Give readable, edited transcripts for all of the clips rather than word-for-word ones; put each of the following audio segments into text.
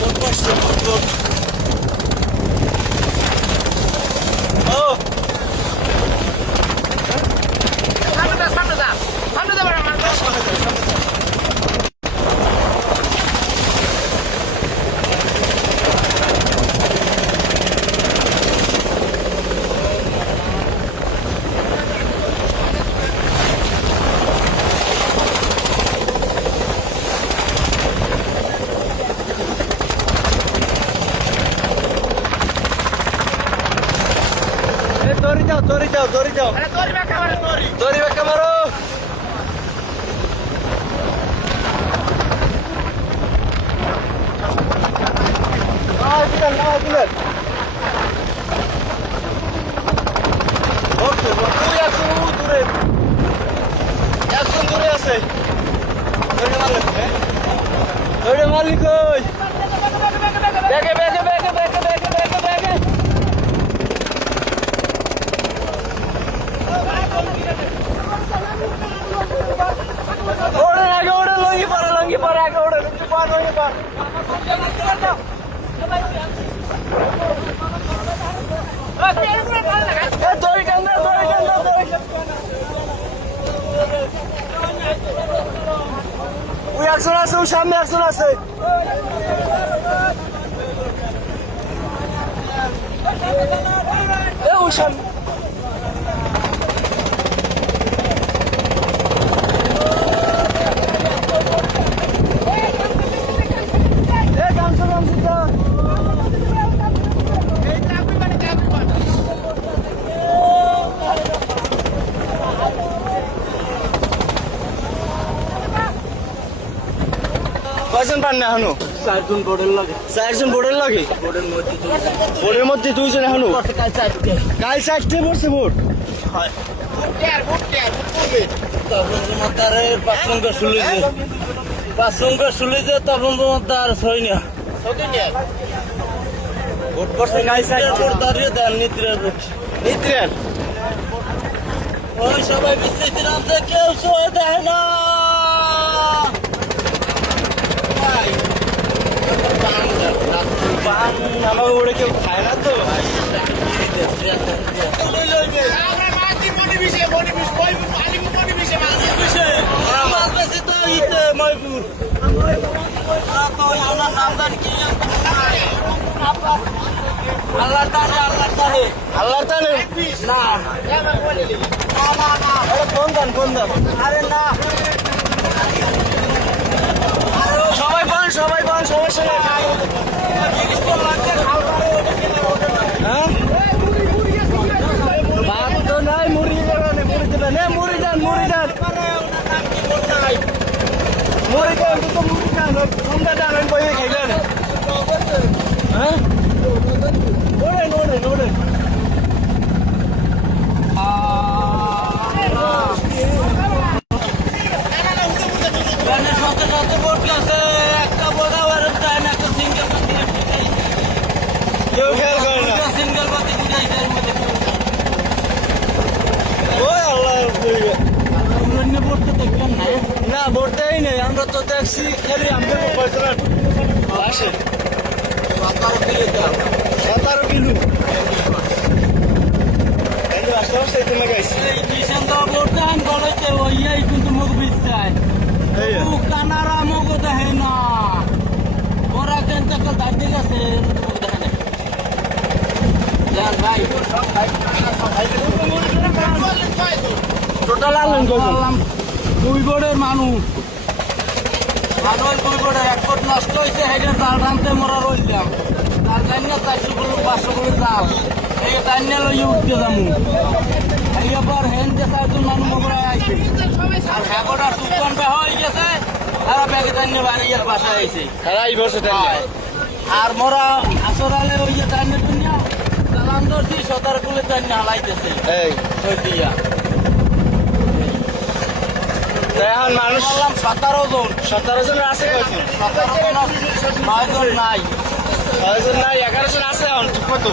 Vote করছে vote. ও দৌড়ি যাও দৌড়ি যাও দৌড়ি যাও দৌড়ি ব্যাখ্যা মারো। দূরে একজন দূরে আছে দৌড়ে মালিক ওই ব্যাগে ব্যাগে ব্যাগে ব্যাগে ব্যাগে ব্যাগে ব্যাগে ওড়ে আগে ওড়ে লঙ্গি পারে আগে ওড়ে লঙ্গি পার লঙ্গি পার দড়ি কান্দা দড়ি কান্দা দড়ি ওই একজন আছে ওই সামনে একজন আছে ওই সামনে কয়জন পান না এখনো? চারজন বোর্ডের লাগে। চারজন বোর্ডের লাগে? বোর্ডের মধ্যে দুইজন এখনো? কাল চারটে পড়ছে ভোট? পাঁচ সংখ্যা শুলিছে তখন তার ছয় না ভোট পড়ছে কাল চারটে দাঁড়িয়ে দেন নিদ্রের নিদ্রের ওই সবাই বিশ্বেছিলাম যে কেউ সয়ে দেয় না পান আমাকে ওরে কেউ খায় না তো আল্লাহ তালে আল্লাহ তালে না কোন দান কোন দান আরে না সবাই পান সমস্যা নেই হ্যাঁ ভাত তো নাই মুড়ি দেবেন মুড়ি দেবেন মুড়ি দেন মুড়ি দেন মুড়ি দেন তো মুড়ি দেন সন্ধ্যা দেন আমি বইয়ে খাইলেন হ্যাঁ ওড়েন ওড়েন ওড়েন কেউ খেয়াল করে না না ভোট দেয় নেই আমরা তো দেখছি খালি আমাদের আসে 17 কিলো আসতে আসতে তুমি গাইছি কানারা মগ দেখে না ওরা কেন দাঁড়িয়ে গেছে ভাই টোটাল আনলেন বললাম 2 বোর্ডের মানুষ দুই বোর্ডের এক বোর্ড নষ্ট হয়েছে হেডের জাল টানতে মোরা রইলাম তার জানি না 400 কিলো 500 কিলো জাল এই টাইনে লইয়ে উঠতে যাবো এইবার হেন যে 4জন মানুষ মোরা আইছে আর হ্যাগোটা সুপান হয়ে গেছে তারা ব্যাগে টাইনে বাড়ির বাসায় আইছে এই বসে আর মোরা আসরালে ওই যে টাইনে দুনিয়া চালান ধরছি 17 কিলো টাইনে হালাইতেছে এই ওই দিয়া এখন মানুষ 17 জন আছে কয়জন 9 জন নাই 6 জন নাই 11 জন আছে এখন কত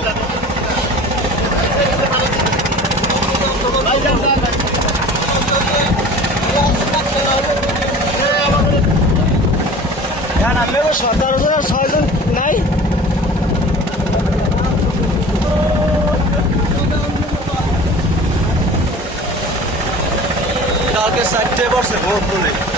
আমি 17 জন আর 6 জন আসছে ভোট করে